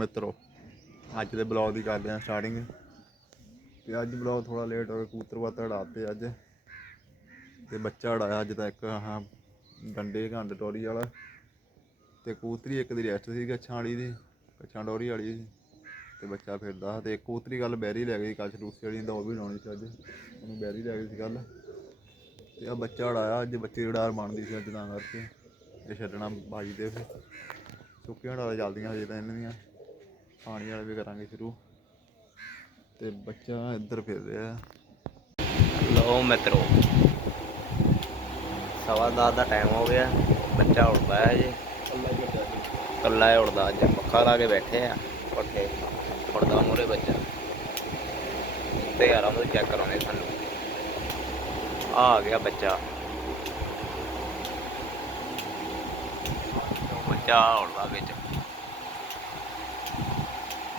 ਮਿੱਤਰੋ, ਅੱਜ ਦੇ ਬਲੌਗ ਦੀ ਕਰਦੇ ਹਾਂ ਸਟਾਰਟਿੰਗ ਤੇ ਅੱਜ ਬਲੌਗ ਥੋੜਾ ਲੇਟ ਹੋ ਗਿਆ, ਕਬੂਤਰ ਵਾਤਰ ਉਡਾਤੇ ਅੱਜ। ਤੇ ਬੱਚਾ ਅੜਾਇਆ ਅੱਜ ਤਾਂ ਇੱਕ ਆਹ ਡੰਡੇ ਘੰਡ ਟੋਰੀ ਵਾਲਾ। ਤੇ ਕੂਤਰੀ ਇੱਕ ਦੀ ਰੈਸਟ ਸੀ ਕੱਛਾਂ ਵਾਲੀ ਦੀ ਕੱਛਾਂ ਡੋਰੀ ਵਾਲੀ ਸੀ। ਤੇ ਬੱਚਾ ਫਿਰਦਾ ਤੇ ਇੱਕ ਕਬੂਤਰੀ ਗੱਲ ਬੈਰੀ ਲੈ ਗਈ ਕੱਛ ਰੂਸੇ ਵਾਲੀ ਦਾ ਉਹ ਵੀ ਉਡਾਉਣੀ ਸੀ ਅੱਜ। ਉਹਨੂੰ ਬੈਰੀ ਲੈ ਗਈ ਸੀ ਕੱਲ ਤੇ ਆ ਬੱਚਾ ਉਡਾਇਆ ਅੱਜ ਬੱਚੇ ਦੀ ਉਡਾਰ ਬਣਦੀ ਸੀ ਅੱਜ ਤਾਂ ਕਰਕੇ। ਇਹ ਛੱਡਣਾ ਬਾਜੀ ਦੇ ਫਿਰ। ਸੁੱਕੀਆਂ ਉਡਾਰਾਂ ਚੱਲਦੀਆਂ ਹਜੇ ਤਾਂ ਇਹਨਾਂ ਦੀਆਂ। ਪਾਣੀ ਵਾਲੇ ਵੀ ਕਰਾਂਗੇ ਸ਼ੁਰੂ। ਤੇ ਬੱਚਾ ਇੱਧਰ ਫਿਰ ਰਿਹਾ ਲੋ ਮਿੱਤਰੋ, ਸਵਾ ਦਸ ਦਾ ਟਾਈਮ ਹੋ ਗਿਆ। ਬੱਚਾ ਉੜਦਾ ਹੈ ਜੀ। ਕੱਲਾ ਹੀ ਉੜਦਾ ਅੱਜ ਪੱਖਾ ਲਾ ਕੇ ਬੈਠੇ ਆ। ਉੱਥੇ ਉੜਦਾ ਮੂਰੇ ਬੱਚਾ। ਤੇ ਯਾਰਾਂ ਨੂੰ ਚੈੱਕ ਕਰਾਉਣੇ ਸਾਨੂੰ। ਆ ਆ ਗਿਆ ਬੱਚਾ। ਬੱਚਾ ਉੜਦਾ ਵਿੱਚ।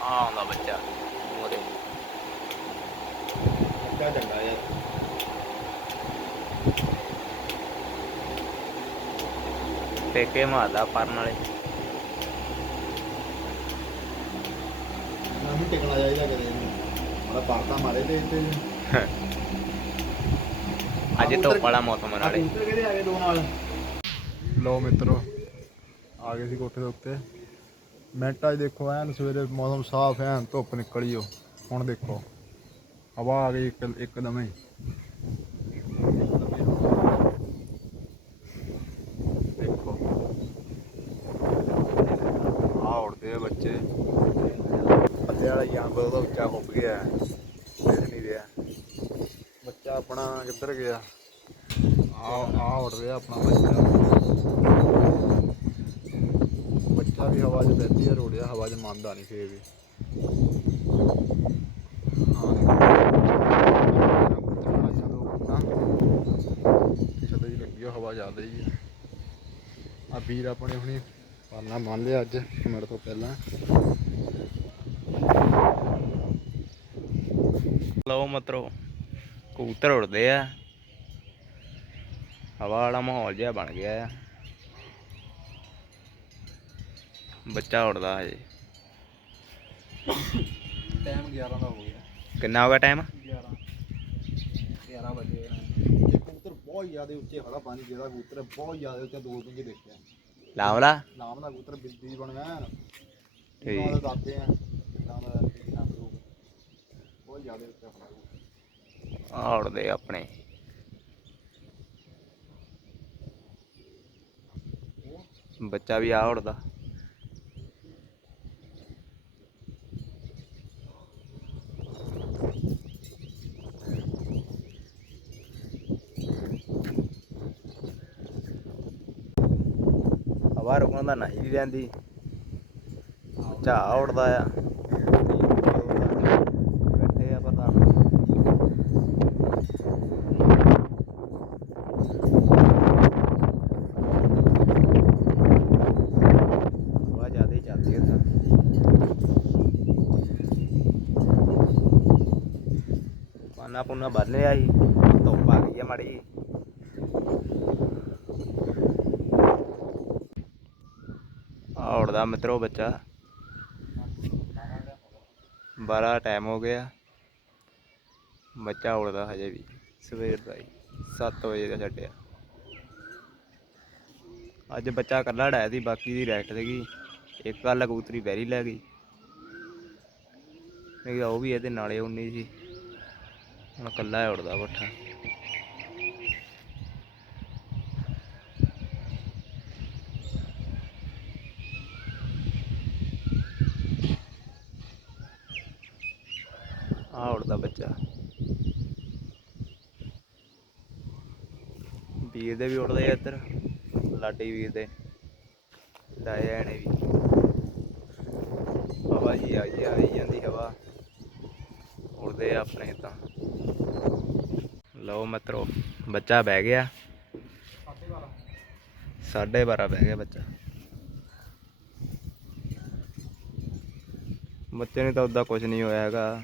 ਆ ਆਉਂਦਾ ਬੱਚਾ ਮੂਰੇ ਬੱਚਾ ਚੰਗਾ ਯਾਰ। ਟੇਕੇ ਮਾਰਦਾ ਪਰਨ ਵਾਲੇ। ਨਾ ਵੀ ਟਿਕਣਾ ਚਾਹੀਦਾ ਕਦੇ ਮਾੜਾ ਪਾਰਤਾ ਮਾਰੇ ਤੇ ਇੱਥੇ। ਅੱਜ ਧੁੱਪ ਵਾਲਾ ਮੌਸਮ ਨਾਲੇ। ਕਿਹਦੇ ਆ ਗਏ ਦੋ ਨਾਲ? ਲਓ ਮਿੱਤਰੋ ਆ ਗਏ ਸੀ ਕੋਠੇ ਦੇ ਉੱਤੇ। ਮਿੰਟਾਂ 'ਚ ਦੇਖੋ, ਐਨ ਸਵੇਰੇ ਮੌਸਮ ਸਾਫ਼, ਐਨ ਧੁੱਪ ਨਿਕਲੀ ਓ। ਹੁਣ ਦੇਖੋ, ਹਵਾ ਆ ਗਈ ਇੱਕ ਇੱਕਦਮ ਹੀ। ਦੇਖੋ। ਆ ਉੜਦੇ ਆ ਬੱਚੇ। ਪੱਤੇ ਵਾਲਾ ਜਾਨਵਰ ਉਹਦਾ ਉੱਚਾ ਹੁੱਬ ਗਿਆ। ਹੈ। ਨਹੀਂ ਰਿਹਾ। ਬੱਚਾ ਆਪਣਾ ਕਿੱਧਰ ਗਿਆ? ਆ ਆ ਉੜ ਰਿਹਾ ਆਪਣਾ ਬੱਚਾ। ਹਵਾ 'ਚ ਬੈਠੀ ਆ, ਰੋੜਿਆ ਹਵਾ 'ਚ ਮੰਨਦਾ ਨਹੀਂ ਫੇਰ ਵੀ ਹਵਾ ਜ਼ਿਆਦਾ ਹੀ ਆ ਵੀਰ ਆਪਣੇ ਹੁਣੀ ਪਾਣਾ ਮੰਨ ਲਿਆ ਅੱਜ ਮਿੰਟ ਤੋਂ ਪਹਿਲਾਂ। ਲਓ ਮਤਰੋ, ਕਬੂਤਰ ਉੜਦੇ ਆ। ਹਵਾ ਵਾਲਾ ਮਾਹੌਲ ਜਿਹਾ ਬਣ ਗਿਆ ਆ। ਬੱਚਾ ਉੜਦਾ ਹਜੇ। ਟਾਈਮ 11 ਦਾ ਹੋ ਗਿਆ। ਕਿੰਨਾ ਹੋ ਗਿਆ ਟਾਈਮ? 11 11 ਵਜੇ ਇਹ ਕਬੂਤਰ ਬਹੁਤ ਜ਼ਿਆਦਾ ਉੱਚੇ ਖੜਾ ਪਾਣੀ ਜਿਹੜਾ ਕਬੂਤਰ ਹੈ, ਬਹੁਤ ਜ਼ਿਆਦਾ ਉੱਚਾ ਦੋ ਦਿਨ ਦੇਖਿਆ। ਲਾਵਲਾ? ਨਾਮ ਦਾ ਕਬੂਤਰ ਬਿੱਦੀ ਬਣਿਆ। ਹੈ ਠੀਕ। ਇਹਨਾਂ ਦਾ ਦਾਦੇ ਆ ਕਿੰਨਾ ਦਾ ਕਿੰਨਾ ਰੂਪ ਬਹੁਤ ਜ਼ਿਆਦਾ ਉੱਚਾ ਖੜਾ ਕਬੂਤਰ। ਆ ਉੜਦੇ ਆ ਆਪਣੇ। ਬੱਚਾ ਵੀ ਆ ਉੜਦਾ ਹਵਾ ਰੁਕਣ ਦਾ ਨਹੀਂ ਵੀ ਰਹਿੰਦੀ। ਬੱਚਾ ਆ ਉੜਦਾ ਆ। ਬੈਠੇ ਆ ਪਤਾ ਹਵਾ ਜ਼ਿਆਦਾ ਹੀ ਚੱਲਦੀ ਪਾਨਾ ਪੁੰਨਾ ਬੰਨ ਸੀ। ਧੁੱਪ ਆ ਗਈ ਆ ਮਾੜੀ। ਆ ਉੜਦਾ ਮਿੱਤਰੋ ਬੱਚਾ। ਬਾਰਾ ਟਾਈਮ ਹੋ ਗਿਆ। ਬੱਚਾ ਉੜਦਾ ਹਜੇ ਵੀ, ਸਵੇਰ ਦਾ ਹੀ 7 ਵਜੇ ਦਾ ਛੱਡਿਆ। ਅੱਜ ਬੱਚਾ ਇਕੱਲਾ ਡਾਇਆ ਸੀ, ਬਾਕੀ ਦੀ ਰੈਸਟ ਸੀਗੀ। ਇੱਕ ਗੱਲ ਕਬੂਤਰੀ ਬੈਰੀ ਲੈ ਗਈ। ਨਹੀਂ ਉਹ ਵੀ ਇਹਦੇ ਨਾਲੇ ਉਨੀ ਸੀ। ਹੁਣ ਇਕੱਲਾ ਹੀ ਉੜਦਾ ਬੱਠਾ ਆ ਉੜਦਾ ਬੱਚਾ। ਵੀਰ ਦੇ ਵੀ ਉੱਡਦੇ ਆ ਇੱਧਰ, ਲਾਡੀ ਵੀਰ ਦੇ। ਲਾਇਆ ਨੇ ਵੀ। ਹਵਾ ਜੀ ਆਈ ਆਈ ਜਾਂਦੀ ਹਵਾ। ਉੜਦੇ ਆ ਆਪਣੇ ਤਾਂ। ਲਓ ਮਿੱਤਰੋ, ਬੱਚਾ ਬਹਿ ਗਿਆ। 12:30 ਬਹਿ ਗਿਆ ਬੱਚਾ। ਬੱਚੇ ਨੂੰ ਤਾਂ ਉਦਾਂ ਕੁਝ ਨਹੀਂ ਹੋਇਆ ਹੈਗਾ।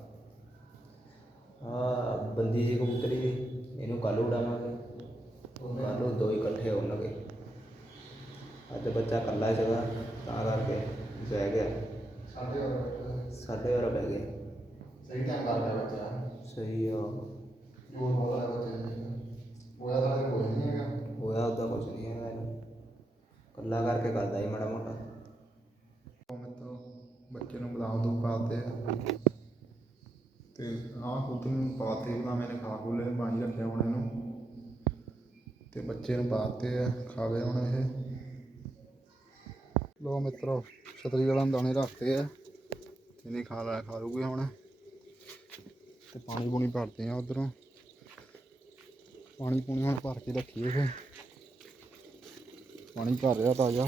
ਆ ਬੰਦੀ ਜੀ ਕਬੂਤਰੀ ਵੀ ਇਹਨੂੰ ਕੱਲ ਉਡਾਵਾਂਗੇ। ਕੱਲ ਦੋ ਹੀ ਇਕੱਠੇ ਹੋਣਗੇ। ਅੱਜ ਬੱਚਾ ਇਕੱਲਾ ਸੀਗਾ ਤਾਂ ਕਰਕੇ ਬਹਿ ਗਿਆ। ਸਾਡੇ ਹੋਰ ਸਾਡੇ ਵਾਰ ਬਹਿ ਗਿਆ। ਸਹੀ ਟਾਈਮ ਕਰ ਲਿਆ ਬੱਚਾ। ਸਹੀ ਆ। ਜੋਰ ਹੈ ਬੱਚੇ ਹੋਇਆ ਤਾਂ ਕੋਈ ਨਹੀਂ ਹੈਗਾ। ਹੋਇਆ ਉਹਦਾ ਕੁਝ ਨਹੀਂ ਹੈਗਾ। ਇਕੱਲਾ ਕਰਕੇ ਕਰਦਾ ਹੀ ਮਾੜਾ ਮੋਟਾ। ਉਹ ਮਿੱਤਰੋ ਬੱਚੇ ਨੂੰ ਪਾਤੇ ਆ ਤੇ ਆਹ ਖੁਦ ਨੂੰ ਪਾਤੇ ਬਦਾਮ ਮੈਨੇ ਖਾ ਖੂ ਲਏ, ਪਾਣੀ ਰੱਖਿਆ ਹੁਣ ਇਹਨੂੰ। ਤੇ ਬੱਚੇ ਨੂੰ ਪਾਤੇ ਆ ਖਾਵੇ ਹੁਣ ਇਹ। ਲੋ ਮਿੱਤਰੋ, ਛਤਰੀ ਵਾਲਾ ਦਾਣੇ ਰੱਖਤੇ ਆ। ਤੇ ਖਾ ਲਿਆ, ਖਾ ਲੂਗੇ ਹੁਣ। ਤੇ ਪਾਣੀ ਪੂਣੀ ਭਰਦੇ ਆ ਉਧਰੋਂ। ਪਾਣੀ ਪੂਣੀ ਹੁਣ ਭਰ ਕੇ ਰੱਖੀਏ ਫੇ ਪਾਣੀ ਭਰ ਰਿਹਾ ਤਾਜ਼ਾ।